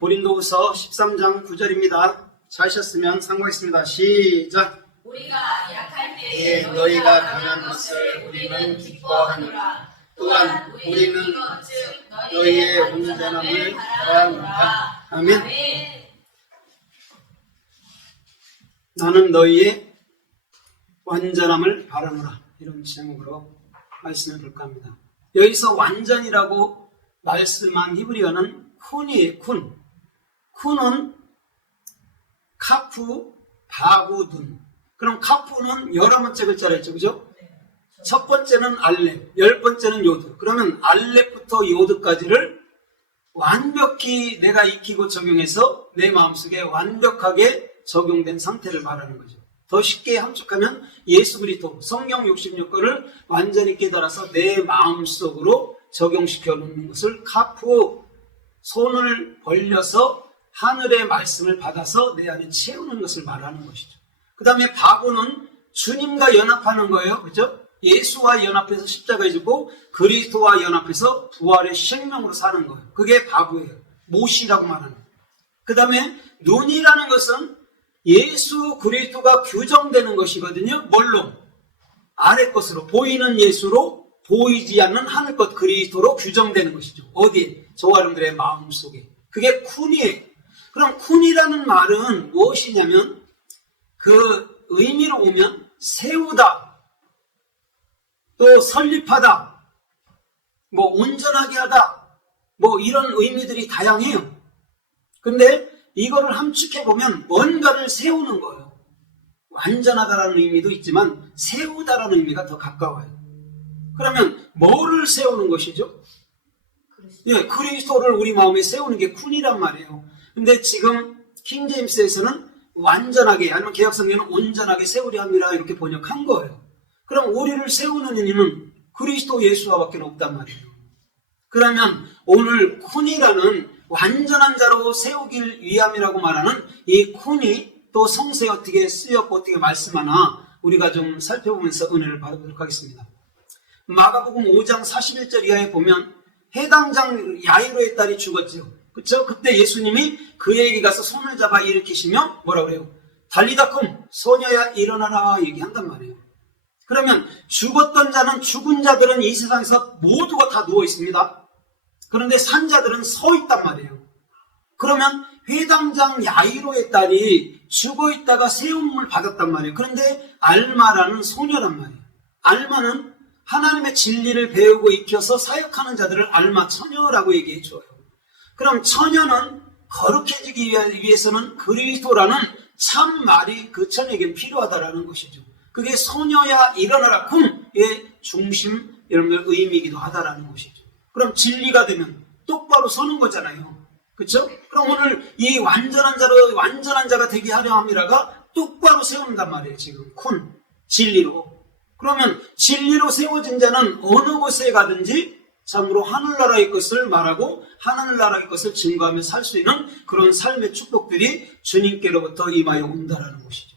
고린도후서 13장 9절입니다. 찾으셨으면 상고했습니다. 시작. 우리가 약할 때에 너희가 강한 것을 우리는 기뻐하노라. 또한 우리는 너희의 온전함을 바라노라. 아멘. 나는 너희의 완전함을 바라노라. 이런 제목으로 말씀을 볼까 합니다. 여기서 완전이라고 말씀한 히브리어는 쿤이에요. 쿤은 카프, 바구둔. 그럼 카프는 11번째 글자라 했죠. 그죠? 첫 번째는 알렙, 10번째는 요드. 그러면 알렙부터 요드까지를 완벽히 내가 익히고 적용해서 내 마음속에 완벽하게 적용된 상태를 말하는 거죠. 더 쉽게 함축하면 예수 그리스도 성경 66권을 완전히 깨달아서 내 마음속으로 적용시켜 놓는 것을 카프, 손을 벌려서 하늘의 말씀을 받아서 내 안에 채우는 것을 말하는 것이죠. 그 다음에 바구는 주님과 연합하는 거예요. 그렇죠? 예수와 연합해서 십자가에 죽고 그리스도와 연합해서 부활의 생명으로 사는 거예요. 그게 바구예요. 못이라고 말하는 거예요. 그 다음에 눈이라는 것은 예수 그리스도가 규정되는 것이거든요. 뭘로? 아래 것으로 보이는 예수로 보이지 않는 하늘 것 그리스도로 규정되는 것이죠. 어디에? 저와 여러분들의 마음속에. 그게 쿤이에요. 그럼 쿤이라는 말은 무엇이냐면 그 의미로 보면 세우다, 또 설립하다, 뭐 온전하게 하다, 뭐 이런 의미들이 다양해요. 근데 이거를 함축해보면 뭔가를 세우는 거예요. 완전하다라는 의미도 있지만 세우다라는 의미가 더 가까워요. 그러면 뭐를 세우는 것이죠? 예, 그리스도를 우리 마음에 세우는 게 쿤이란 말이에요. 근데 지금 킹제임스에서는 완전하게, 아니면 개혁성경은 온전하게 세우려 함이라 이렇게 번역한 거예요. 그럼 우리를 세우는 이유는 그리스도 예수와밖에 없단 말이에요. 그러면 오늘 쿤이라는 완전한 자로 세우길 위함이라고 말하는 이 쿤이 또 성서에 어떻게 쓰였고 어떻게 말씀하나 우리가 좀 살펴보면서 은혜를 받아보도록 하겠습니다. 마가복음 5장 41절 이하에 보면 해당장 야이로의 딸이 죽었죠. 그쵸? 그때 예수님이 그에게 가서 손을 잡아 일으키시며 뭐라 그래요? 달리다쿰, 소녀야 일어나라 얘기한단 말이에요. 그러면 죽었던 자는, 죽은 자들은 이 세상에서 모두가 다 누워 있습니다. 그런데 산 자들은 서 있단 말이에요. 그러면 회당장 야이로의 딸이 죽어 있다가 세움을 받았단 말이에요. 그런데 알마라는 소녀란 말이에요. 알마는 하나님의 진리를 배우고 익혀서 사역하는 자들을 알마 처녀라고 얘기해 줘요. 그럼 처녀는 거룩해지기 위해서는 그리스도라는 참 말이 그 처녀에게 필요하다라는 것이죠. 그게 소녀야 일어나라 쿵의 중심 여러분들 의미이기도 하다라는 것이죠. 그럼 진리가 되면 똑바로 서는 거잖아요. 그렇죠? 그럼 오늘 이 완전한 자가 되게 하려 함이라가 똑바로 세운단 말이에요. 지금 쿤 진리로. 그러면 진리로 세워진 자는 어느 곳에 가든지 참으로 하늘나라의 것을 말하고 하늘나라의 것을 증거하며 살 수 있는 그런 삶의 축복들이 주님께로부터 임하여 온다라는 것이죠.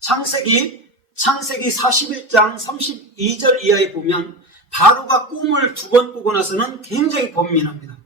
창세기 41장 32절 이하에 보면 바로가 꿈을 2번 꾸고 나서는 굉장히 번민합니다.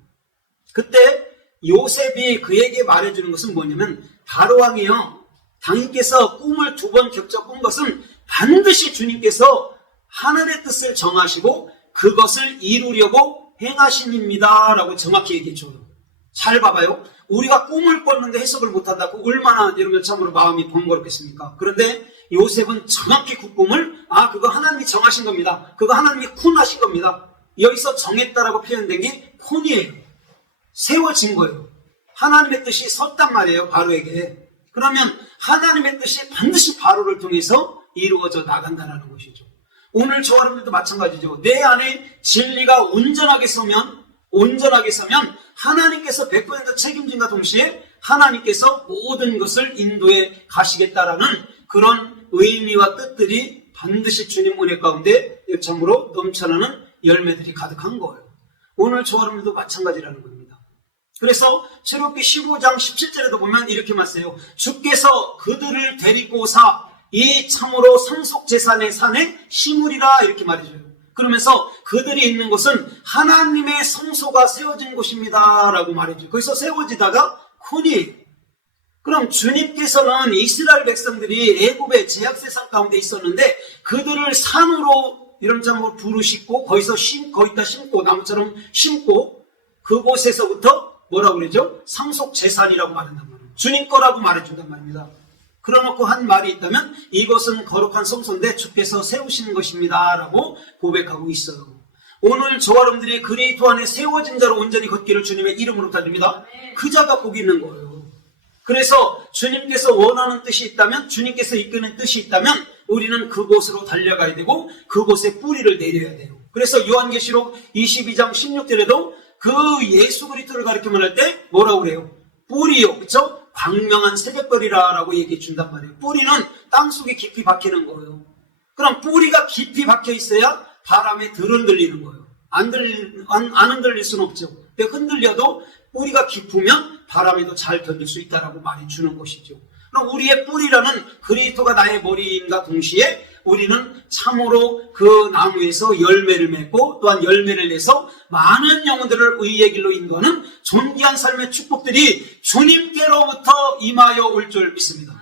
그때 요셉이 그에게 말해주는 것은 뭐냐면 바로왕이요, 당신께서 꿈을 2번 겹쳐 꾼 것은 반드시 주님께서 하늘의 뜻을 정하시고 그것을 이루려고 행하심입니다 라고 정확히 얘기해줘요. 잘 봐봐요. 우리가 꿈을 꿨는데 해석을 못한다고 얼마나 여러분 참으로 마음이 번거롭겠습니까? 그런데 요셉은 정확히 그 꿈을 그거 하나님이 정하신 겁니다. 그거 하나님이 쿤하신 겁니다. 여기서 정했다라고 표현된 게 쿤이에요. 세워진 거예요. 하나님의 뜻이 섰단 말이에요. 바로에게. 그러면 하나님의 뜻이 반드시 바로를 통해서 이루어져 나간다는 것이죠. 오늘 저와 여러분들도 마찬가지죠. 내 안에 진리가 온전하게 서면 하나님께서 100% 책임진과 동시에 하나님께서 모든 것을 인도해 가시겠다라는 그런 의미와 뜻들이 반드시 주님 은혜 가운데 참으로 넘쳐나는 열매들이 가득한 거예요. 오늘 저와 여러분들도 마찬가지라는 겁니다. 그래서 출애굽기 15장 17절에도 보면 이렇게 말씀해요. 주께서 그들을 데리고 오사 이 참으로 상속재산의 산에 심으리라 이렇게 말해줘요. 그러면서 그들이 있는 곳은 하나님의 성소가 세워진 곳입니다 라고 말해줘요. 거기서 세워지다가 쿤이, 그럼 주님께서는 이스라엘 백성들이 애굽의 제약세상 가운데 있었는데 그들을 산으로 이런저런 부르시고 거기다 심고 나무처럼 심고 그곳에서부터 뭐라고 그러죠? 상속재산이라고 말한단 말이에요. 주님 거라고 말해준단 말입니다. 그러놓고 한 말이 있다면 이것은 거룩한 성소인데 주께서 세우시는 것입니다 라고 고백하고 있어요. 오늘 저와 여러분들이 그리스도 안에 세워진 자로 온전히 걷기를 주님의 이름으로 달립니다. 그 자가 복이 있는 거예요. 그래서 주님께서 원하는 뜻이 있다면, 주님께서 이끄는 뜻이 있다면 우리는 그곳으로 달려가야 되고 그곳에 뿌리를 내려야 돼요. 그래서 요한계시록 22장 16절에도 그 예수 그리스도를 가리키면 할 때 뭐라고 그래요? 뿌리요, 그렇죠? 광명한 새벽별이라 라고 얘기해 준단 말이에요. 뿌리는 땅속에 깊이 박히는 거예요. 그럼 뿌리가 깊이 박혀 있어야 바람에 덜 흔들리는 거예요. 안 흔들릴 수는 없죠. 근데 흔들려도 뿌리가 깊으면 바람에도 잘 견딜 수 있다라고 말해 주는 것이죠. 그럼 우리의 뿌리라는 그리스도가 나의 머리인과 동시에 우리는 참으로 그 나무에서 열매를 맺고 또한 열매를 내서 많은 영혼들을 의의 길로 인도하는 존귀한 삶의 축복들이 주님께로부터 임하여 올 줄 믿습니다.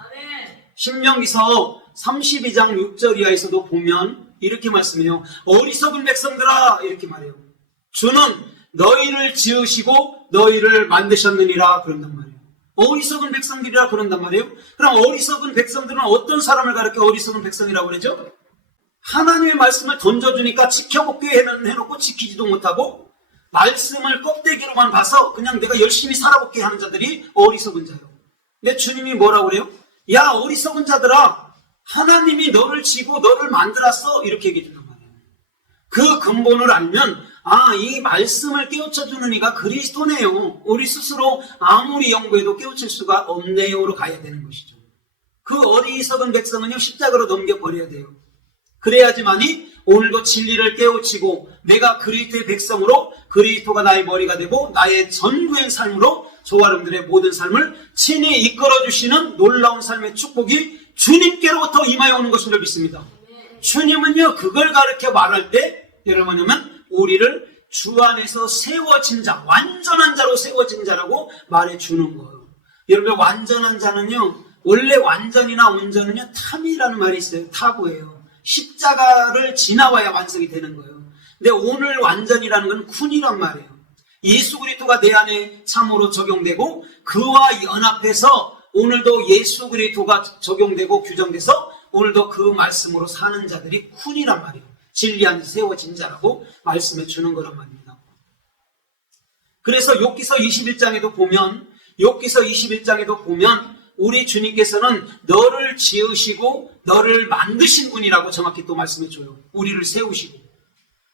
신명기서 32장 6절 이하에서도 보면 이렇게 말씀해요. 어리석은 백성들아 이렇게 말해요. 주는 너희를 지으시고 너희를 만드셨느니라 그런단 말이에요. 어리석은 백성들이라 그런단 말이에요. 그럼 어리석은 백성들은 어떤 사람을 가르쳐 어리석은 백성이라고 그러죠? 하나님의 말씀을 던져주니까 지켜볼게 해놓고 지키지도 못하고 말씀을 껍데기로만 봐서 그냥 내가 열심히 살아볼게 하는 자들이 어리석은 자예요. 근데 주님이 뭐라고 그래요? 야 어리석은 자들아, 하나님이 너를 지고 너를 만들었어 이렇게 얘기해 준단 말이에요. 그 근본을 알면 이 말씀을 깨우쳐주는 이가 그리스도네요. 우리 스스로 아무리 연구해도 깨우칠 수가 없네요로 가야 되는 것이죠. 그 어리석은 백성은요 십자가로 넘겨버려야 돼요. 그래야지만이 오늘도 진리를 깨우치고 내가 그리스도의 백성으로 그리스도가 나의 머리가 되고 나의 전부의 삶으로 저와 여러분들의 모든 삶을 친히 이끌어주시는 놀라운 삶의 축복이 주님께로부터 임하여 오는 것을 믿습니다. 주님은요 그걸 가르쳐 말할 때 여러분은 우리를 주 안에서 세워진 자, 완전한 자로 세워진 자라고 말해주는 거예요. 여러분 완전한 자는요 원래 완전이나 온전은요 탐이라는 말이 있어요. 타부예요. 십자가를 지나와야 완성이 되는 거예요. 근데 오늘 완전이라는 건 쿤이란 말이에요. 예수 그리스도가 내 안에 참으로 적용되고 그와 연합해서 오늘도 예수 그리스도가 적용되고 규정돼서 오늘도 그 말씀으로 사는 자들이 쿤이란 말이에요. 진리 안에서 세워진 자라고 말씀해 주는 거란 말입니다. 그래서 욥기서 21장에도 보면 우리 주님께서는 너를 지으시고 너를 만드신 분이라고 정확히 또 말씀해 줘요. 우리를 세우시고.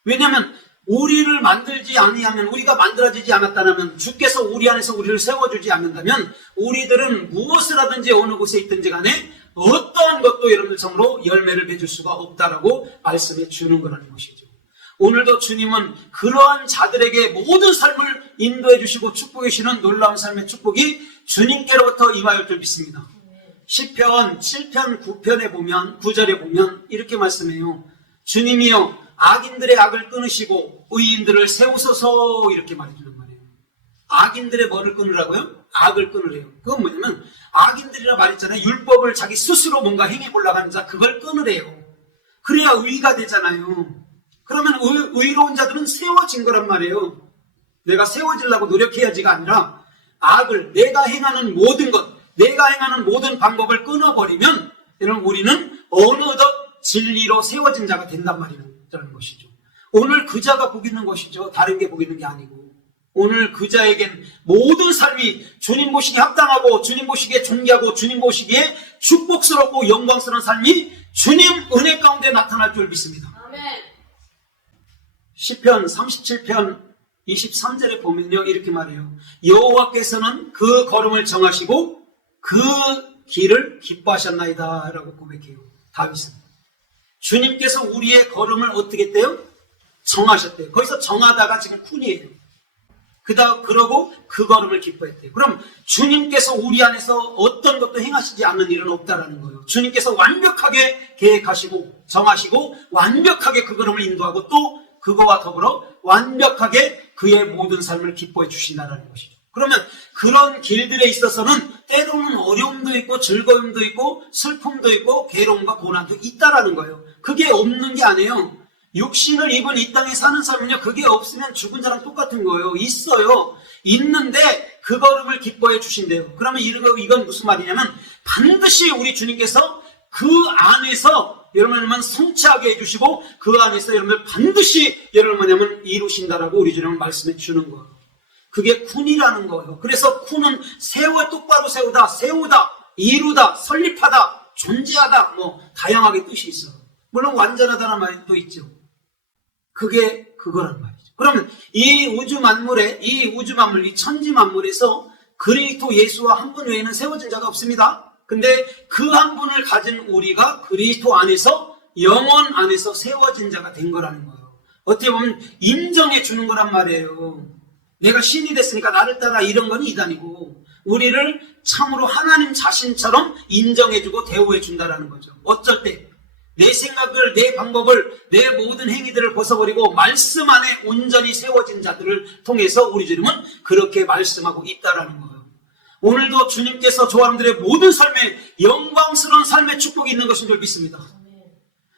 왜냐하면 우리를 만들지 아니하면, 우리가 만들어지지 않았다면, 주께서 우리 안에서 우리를 세워주지 않는다면 우리들은 무엇을 하든지 어느 곳에 있든지 간에 어떠한 것도 여러분들 성으로 열매를 맺을 수가 없다라고 말씀해 주는 거라는 것이죠. 오늘도 주님은 그러한 자들에게 모든 삶을 인도해 주시고 축복해 주시는 놀라운 삶의 축복이 주님께로부터 임하여 줄 믿습니다. 시편 7편 9편에 보면 9절에 보면 이렇게 말씀해요. 주님이여 악인들의 악을 끊으시고 의인들을 세우소서 이렇게 말해주는 말이에요. 악인들의 뭐를 끊으라고요? 악을 끊으래요. 그건 뭐냐면 악인들이라 말했잖아요. 율법을 자기 스스로 뭔가 행해보려고 하는 자 그걸 끊으래요. 그래야 의가 되잖아요. 그러면 의로운 자들은 세워진 거란 말이에요. 내가 세워지려고 노력해야지가 아니라 악을 내가 행하는 모든 것, 내가 행하는 모든 방법을 끊어버리면 여러분 우리는 어느덧 진리로 세워진 자가 된단 말이라는 것이죠. 오늘 그 자가 복 있는 것이죠. 다른 게 복 있는 게 아니고 오늘 그 자에겐 모든 삶이 주님 보시기에 합당하고 주님 보시기에 존귀하고 주님 보시기에 축복스럽고 영광스러운 삶이 주님 은혜 가운데 나타날 줄 믿습니다. 아멘. 시편 37편 23절에 보면요 이렇게 말해요. 여호와께서는 그 걸음을 정하시고 그 길을 기뻐하셨나이다 라고 고백해요. 다윗은 주님께서 우리의 걸음을 어떻게 했대요? 정하셨대요. 거기서 정하다가 지금 쿤이에요. 그러고 그 걸음을 기뻐했대요. 그럼 주님께서 우리 안에서 어떤 것도 행하시지 않는 일은 없다라는 거예요. 주님께서 완벽하게 계획하시고 정하시고 완벽하게 그 걸음을 인도하고 또 그거와 더불어 완벽하게 그의 모든 삶을 기뻐해 주신다라는 것이죠. 그러면 그런 길들에 있어서는 때로는 어려움도 있고 즐거움도 있고 슬픔도 있고 괴로움과 고난도 있다라는 거예요. 그게 없는 게 아니에요. 육신을 입은 이 땅에 사는 삶은요, 그게 없으면 죽은 자랑 똑같은 거예요. 있어요. 있는데 그 걸음을 기뻐해 주신대요. 그러면 이건 무슨 말이냐면 반드시 우리 주님께서 그 안에서 여러분을 성취하게 해주시고 그 안에서 여러분을 반드시 여러분을 이루신다라고 우리 주님은 말씀해 주는 거예요. 그게 쿤이라는 거예요. 그래서 쿤은 똑바로 세우다, 이루다, 설립하다, 존재하다, 뭐 다양하게 뜻이 있어요. 물론 완전하다는 말도 있죠. 그게 그거란 말이죠. 그러면 이 우주 만물, 이 천지 만물에서 그리스도 예수와 한 분 외에는 세워진 자가 없습니다. 근데 그 한 분을 가진 우리가 그리스도 안에서 영원 안에서 세워진 자가 된 거라는 거예요. 어떻게 보면 인정해 주는 거란 말이에요. 내가 신이 됐으니까 나를 따라 이런 건 이단이고 우리를 참으로 하나님 자신처럼 인정해주고 대우해 준다라는 거죠. 어쩔 때 내 생각을, 내 방법을, 내 모든 행위들을 벗어버리고 말씀 안에 온전히 세워진 자들을 통해서 우리 주님은 그렇게 말씀하고 있다라는 거예요. 오늘도 주님께서 저 사람들의 모든 삶에 영광스러운 삶의 축복이 있는 것인 줄 믿습니다.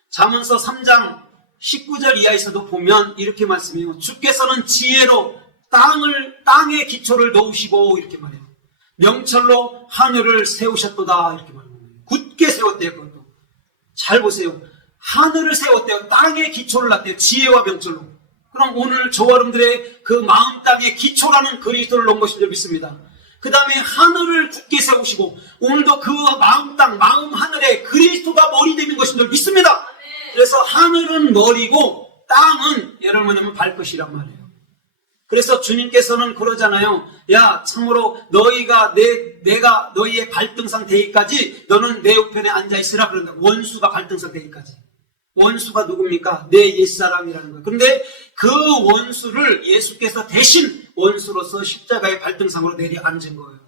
잠언서 3장 19절 이하에서도 보면 이렇게 말씀해요. 주께서는 지혜로 땅의 기초를 놓으시고 이렇게 말해요. 명철로 하늘을 세우셨도다 이렇게 말해요. 굳게 세웠대요. 그것도 잘 보세요. 하늘을 세웠대요. 땅의 기초를 놨대요. 지혜와 명철로. 그럼 오늘 저 여러분들의 그 마음 땅의 기초라는 그리스도를 놓은 것인 줄 믿습니다. 그 다음에 하늘을 굳게 세우시고 오늘도 그 마음 땅, 마음 하늘에 그리스도가 머리 되는 것인 줄 믿습니다. 그래서 하늘은 머리고 땅은 여러분은 발끝이란 말이에요. 그래서 주님께서는 그러잖아요. 야, 참으로 내가 너희의 발등상 되기까지 너는 내 우편에 앉아있으라 그런다. 원수가 발등상 되기까지. 원수가 누굽니까? 내 옛사람이라는 거예요. 그런데 그 원수를 예수께서 대신 원수로서 십자가의 발등상으로 내려 앉은 거예요.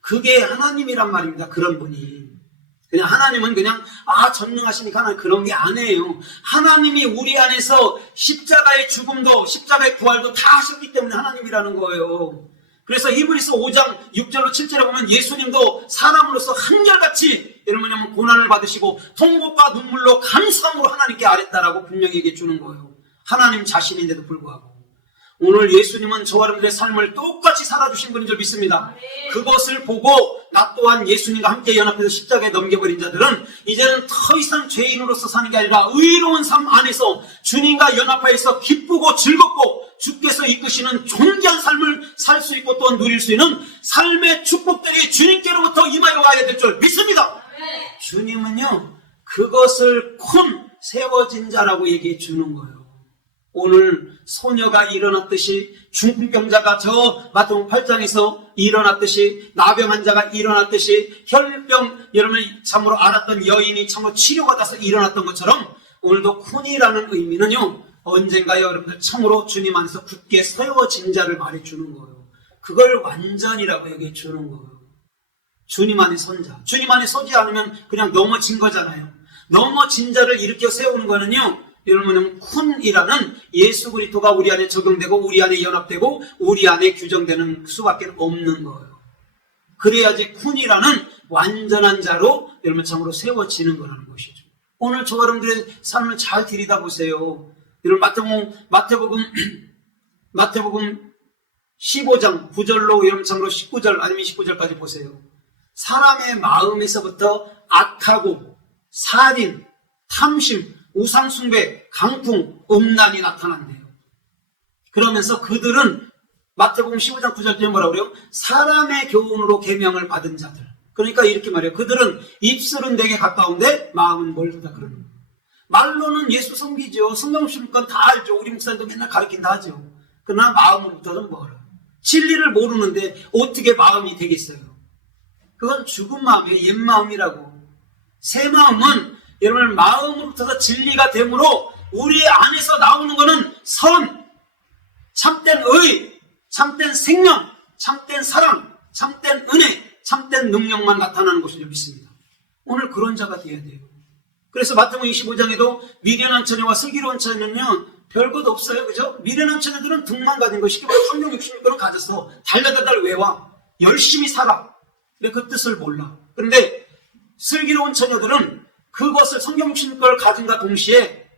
그게 하나님이란 말입니다. 그런 분이. 그냥 하나님은 그냥 전능하시니까 하나님 그런 게 아니에요. 하나님이 우리 안에서 십자가의 죽음도 십자가의 부활도 다 하셨기 때문에 하나님이라는 거예요. 그래서 히브리서 5장 6절로 7절에 보면 예수님도 사람으로서 한결같이 여러분 고난을 받으시고 통곡과 눈물로 감사함으로 하나님께 아뢰다라고 분명히 얘기해 주는 거예요. 하나님 자신인데도 불구하고 오늘 예수님은 저와 여러분들의 삶을 똑같이 살아주신 분인 줄 믿습니다. 그것을 보고 나 또한 예수님과 함께 연합해서 십자가에 넘겨버린 자들은 이제는 더 이상 죄인으로서 사는 게 아니라 의로운 삶 안에서 주님과 연합하여서 기쁘고 즐겁고 주께서 이끄시는 존귀한 삶을 살 수 있고 또한 누릴 수 있는 삶의 축복들이 주님께로부터 임하여 와야 될 줄 믿습니다. 주님은요 그것을 세워진 자라고 얘기해 주는 거예요. 오늘 소녀가 일어났듯이 중풍병자가 저 마태복음 8장에서 일어났듯이 나병 환자가 일어났듯이 혈병 여러분이 참으로 앓았던 여인이 참으로 치료받아서 일어났던 것처럼 오늘도 쿤이라는 의미는요 언젠가 여러분들 참으로 주님 안에서 굳게 세워진 자를 말해주는 거예요. 그걸 완전이라고 얘기해 주는 거예요. 주님 안에 선 자. 주님 안에 서지 않으면 그냥 넘어진 거잖아요. 넘어진 자를 일으켜 세우는 거는요 여러분은 쿤이라는 예수 그리스도가 우리 안에 적용되고 우리 안에 연합되고 우리 안에 규정되는 수밖에 없는 거예요. 그래야지 쿤이라는 완전한 자로 여러분 참으로 세워지는 거라는 것이죠. 오늘 저 여러분들의 삶을 잘 들여다보세요. 여러분 마태복음 15장 9절로 여러분 참으로 19절 아니면 29절까지 보세요. 사람의 마음에서부터 악하고 살인, 탐심, 우상숭배, 강풍, 음란이 나타난대요. 그러면서 그들은 마태복음 15장 9절에 뭐라고 그래요? 사람의 교훈으로 계명을 받은 자들. 그러니까 이렇게 말해요. 그들은 입술은 내게 가까운데 마음은 멀다 그러는 거예요. 말로는 예수 섬기죠. 성경 신건 다 알죠. 우리 목사님도 맨날 가르친다 하죠. 그러나 마음으로부터는 멀어요. 진리를 모르는데 어떻게 마음이 되겠어요? 그건 죽은 마음이에요. 옛 마음이라고. 새 마음은 여러분 마음으로부터 진리가 되므로 우리 안에서 나오는 것은 선, 참된 의, 참된 생명, 참된 사랑, 참된 은혜, 참된 능력만 나타나는 것을 믿습니다. 오늘 그런 자가 되어야 돼요. 그래서 마태복음 25장에도 미련한 처녀와 슬기로운 처녀는요, 별것 없어요. 그죠? 미련한 처녀들은 등만 가진 거, 쉽게 말해 성경 66권을 가졌어. 달달달달 외와. 열심히 살아. 근데 그 뜻을 몰라. 그런데 슬기로운 처녀들은 그것을 성경 66권을 가진과 동시에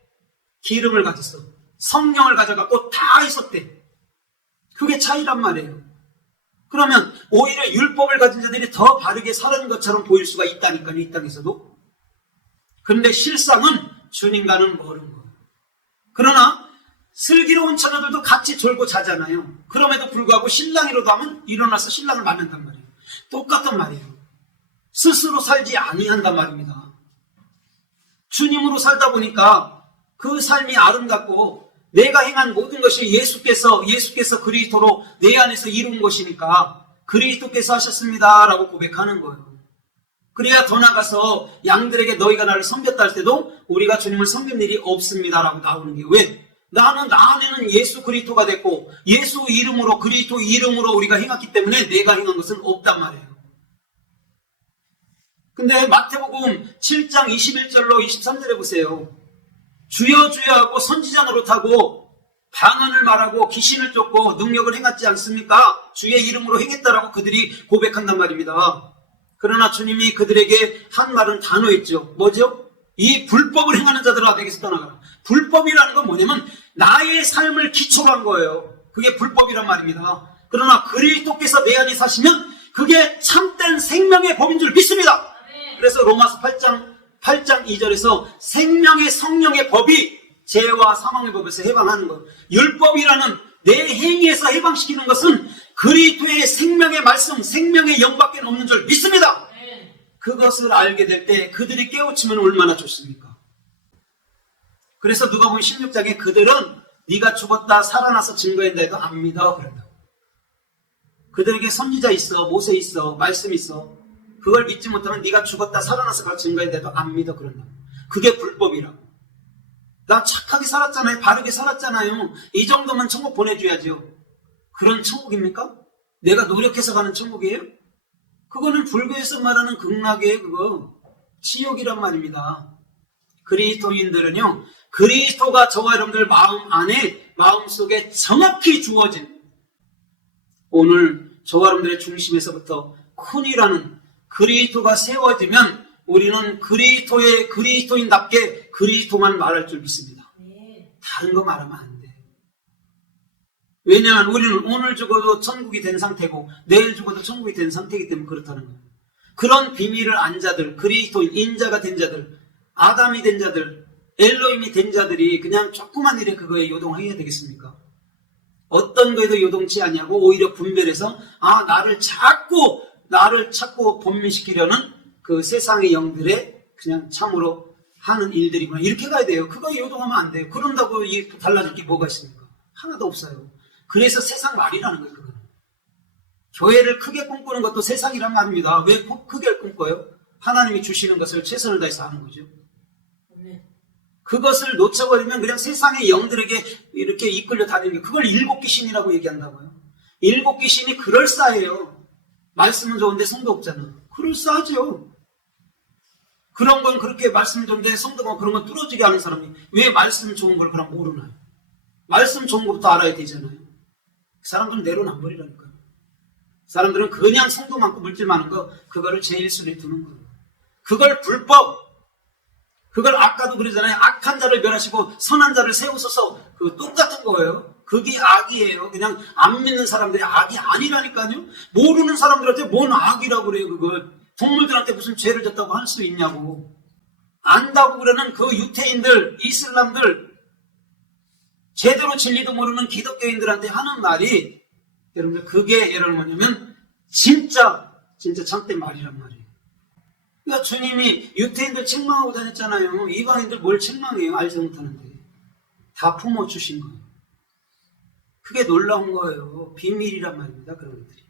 기름을 가졌어. 성령을 가져갖고 다 있었대. 그게 차이란 말이에요. 그러면 오히려 율법을 가진 자들이 더 바르게 사는 것처럼 보일 수가 있다니까요. 이 땅에서도. 그런데 실상은 주님과는 멀은 거예요. 그러나 슬기로운 처녀들도 같이 졸고 자잖아요. 그럼에도 불구하고 신랑이라도 하면 일어나서 신랑을 만난단 말이에요. 똑같단 말이에요. 스스로 살지 아니한단 말입니다. 주님으로 살다 보니까 그 삶이 아름답고 내가 행한 모든 것이 예수께서 그리스도로 내 안에서 이룬 것이니까 그리스도께서 하셨습니다 라고 고백하는 거예요. 그래야 더 나가서 양들에게 너희가 나를 섬겼다 할 때도 우리가 주님을 섬긴 일이 없습니다 라고 나오는 게 왜? 나 안에는 예수 그리스도가 됐고 예수 이름으로 그리스도 이름으로 우리가 행했기 때문에 내가 행한 것은 없단 말이에요. 근데 마태복음 7장 21절로 23절에 보세요. 주여 주여 하고 선지자 노릇하고 방언을 말하고 귀신을 쫓고 능력을 행하지 않습니까? 주의 이름으로 행했다라고 그들이 고백한단 말입니다. 그러나 주님이 그들에게 한 말은 단호했죠. 뭐죠? 이 불법을 행하는 자들아 내게서 떠나가라. 불법이라는 건 뭐냐면 나의 삶을 기초로 한 거예요. 그게 불법이란 말입니다. 그러나 그리스도께서 내 안에 사시면 그게 참된 생명의 법인 줄 믿습니다. 그래서 로마서 8장 2절에서 생명의 성령의 법이 죄와 사망의 법에서 해방하는 것. 율법이라는 내 행위에서 해방시키는 것은 그리스도의 생명의 말씀, 생명의 영밖에 없는 줄 믿습니다. 그것을 알게 될 때 그들이 깨우치면 얼마나 좋습니까? 그래서 누가복음 16장에 그들은 네가 죽었다 살아나서 증거한다 해도 안 믿어 그런다고. 그들에게 선지자 있어, 모세 있어, 말씀 있어. 그걸 믿지 못하면 네가 죽었다 살아나서 그걸 증거해야 돼도 안 믿어 그런다고. 그게 불법이라고. 나 착하게 살았잖아요. 바르게 살았잖아요. 이 정도면 천국 보내줘야죠. 그런 천국입니까? 내가 노력해서 가는 천국이에요? 그거는 불교에서 말하는 극락이에요. 그거 지옥이란 말입니다. 그리스도인들은요, 그리스도가 저와 여러분들 마음 안에, 마음속에 정확히 주어진 오늘 저와 여러분들의 중심에서부터 큰이라는 그리스도가 세워지면 우리는 그리스도인답게 그리스도만 말할 줄 믿습니다. 다른 거 말하면 안 돼. 왜냐하면 우리는 오늘 죽어도 천국이 된 상태고 내일 죽어도 천국이 된 상태이기 때문에 그렇다는 거예요. 그런 비밀을 안 자들, 그리스도인, 인자가 된 자들, 아담이 된 자들, 엘로힘이 된 자들이 그냥 조그만 일에 그거에 요동해야 되겠습니까? 어떤 거에도 요동치 않냐고 오히려 분별해서 나를 찾고 범민시키려는 그 세상의 영들의 그냥 참으로 하는 일들이구나. 이렇게 가야 돼요. 그거에 요동하면 안 돼요. 그런다고 달라질 게 뭐가 있습니까? 하나도 없어요. 그래서 세상 말이라는 거예요. 그건. 교회를 크게 꿈꾸는 것도 세상이란 말입니다. 왜 크게 꿈꿔요? 하나님이 주시는 것을 최선을 다해서 하는 거죠. 그것을 놓쳐버리면 그냥 세상의 영들에게 이렇게 이끌려 다니는 게 그걸 일곱 귀신이라고 얘기한다고요. 일곱 귀신이 그럴싸해요. 말씀은 좋은데 성도 없잖아. 그럴싸하죠. 그런 건 그렇게 말씀 좋은데 성도가 그런 건 뚫어지게 하는 사람이 왜 말씀 좋은 걸 그럼 모르나요? 말씀 좋은 것부터 알아야 되잖아요. 그 사람들은 내로남불이라니까요. 사람들은 그냥 성도 많고 물질 많은 거 그거를 제일 순위에 두는 거예요. 그걸 불법, 그걸 아까도 그러잖아요. 악한 자를 멸하시고 선한 자를 세우소서. 그 똑같은 거예요. 그게 악이에요. 그냥 안 믿는 사람들이 악이 아니라니까요. 모르는 사람들한테 뭔 악이라고 그래요. 그걸 동물들한테 무슨 죄를 졌다고 할 수 있냐고. 안다고 그러는 그 유태인들, 이슬람들, 제대로 진리도 모르는 기독교인들한테 하는 말이 여러분들 그게 여러분 뭐냐면 진짜 참된 말이란 말이에요. 그러니까 주님이 유태인들 책망하고 다녔잖아요. 이방인들 뭘 책망해요? 알지 못하는데. 다 품어주신 거예요. 그게 놀라운 거예요. 비밀이란 말입니다. 그런 것들이.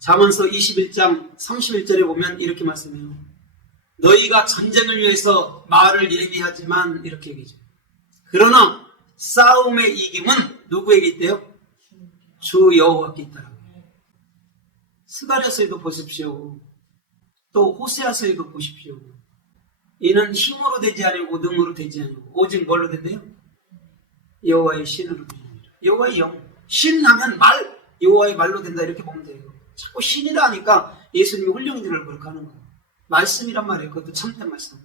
잠언서 21장 31절에 보면 이렇게 말씀해요. 너희가 전쟁을 위해서 말을 예비하지만 이렇게 얘기죠. 그러나 싸움의 이김은 누구에게 있대요? 주 여호와께 있다라고. 스가랴서에도 보십시오. 또 호세아서에도 보십시오. 이는 힘으로 되지 아니고 능으로 되지 아니고 오직 뭘로 된대요? 여호와의 신으로 됩니다. 여호와의 영. 신하면 말, 여호와의 말로 된다 이렇게 보면 돼요. 자꾸 신이라 하니까 예수님이 훌륭이들을 그렇게 하는 거예요. 말씀이란 말이에요. 그것도 참된 말씀.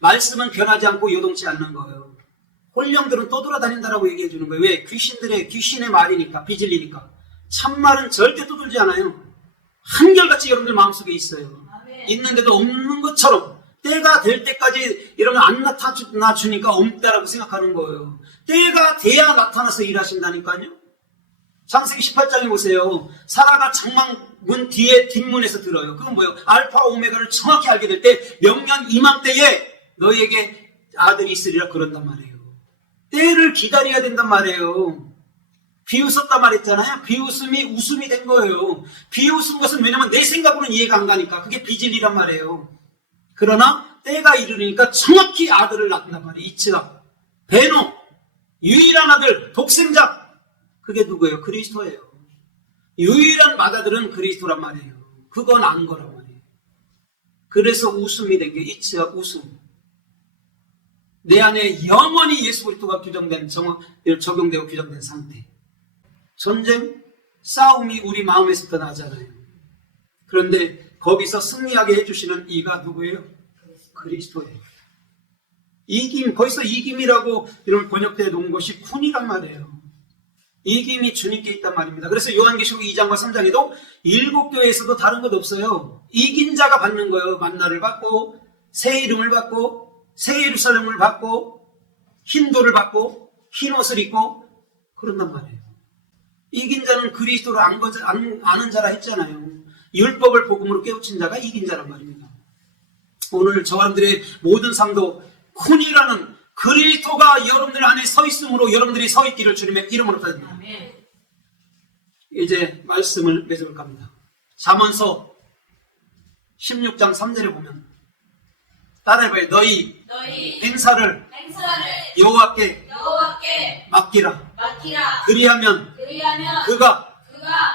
말씀은 변하지 않고 요동치 않는 거예요. 홀령들은 떠돌아다닌다라고 얘기해 주는 거예요. 왜? 귀신의 말이니까, 비질리니까. 참말은 절대 떠돌지 않아요. 한결같이 여러분들 마음속에 있어요. 아멘. 있는데도 없는 것처럼 때가 될 때까지 이러면 안 나타나주니까 없다라고 생각하는 거예요. 때가 돼야 나타나서 일하신다니까요. 창세기 18장에 보세요. 사라가 장막문 뒤에 뒷문에서 들어요. 그건 뭐예요? 알파 오메가를 정확히 알게 될 때 명년 이맘때에 너희에게 아들이 있으리라 그런단 말이에요. 때를 기다려야 된단 말이에요. 비웃었단 말했잖아요. 비웃음이 웃음이 된 거예요. 비웃은 것은 왜냐면 내 생각으로는 이해가 안 가니까. 그게 비질리란 말이에요. 그러나 때가 이르니까 정확히 아들을 낳는단 말이에요. 이츠가 베노 유일한 아들 독생자. 그게 누구예요? 그리스도예요. 유일한 맏아들은 그리스도란 말이에요. 그건 안 거란 말이에요. 그래서 웃음이 된 게 이츠가 웃음. 내 안에 영원히 예수 그리스도가 적용되고 규정된 상태. 전쟁, 싸움이 우리 마음에서부터 나잖아요. 그런데 거기서 승리하게 해주시는 이가 누구예요? 그리스도예요. 이김, 거기서 이김이라고 이런 번역되어 놓은 것이 쿤이란 말이에요. 이김이 주님께 있단 말입니다. 그래서 요한계시록 2장과 3장에도 7교회에서도 다른 것 없어요. 이긴 자가 받는 거예요. 만나를 받고 새 이름을 받고 새 예루살렘을 받고 흰 돌을 받고 흰 옷을 입고 그런단 말이에요. 이긴 자는 그리스도를 아는 자라 했잖아요. 율법을 복음으로 깨우친 자가 이긴 자란 말입니다. 오늘 저사람들의 모든 삶도 쿤이라는 그리스도가 여러분들 안에 서 있으므로 여러분들이 서 있기를 주님의 이름으로 기도합니다. 이제 말씀을 맺어볼까 합니다. 잠언서 16장 3절에 보면 따라해봐요. 너희 행사를 여호와께 맡기라. 그리하면 그가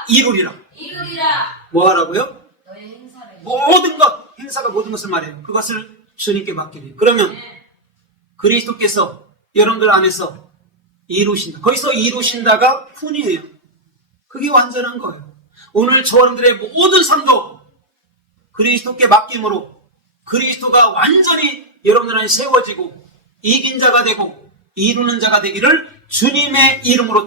이루리라. 뭐 하라고요? 너의 행사를 모든 것, 행사가 모든 것을 말해요. 그것을 주님께 맡기래요. 그러면 그리스도께서 여러분들 안에서 이루신다. 거기서 이루신다가 푼이에요. 그게 완전한 거예요. 오늘 저 여러분들의 모든 삶도 그리스도께 맡김으로 그리스도가 완전히 여러분들 안에 세워지고 이긴 자가 되고 이루는 자가 되기를 주님의 이름으로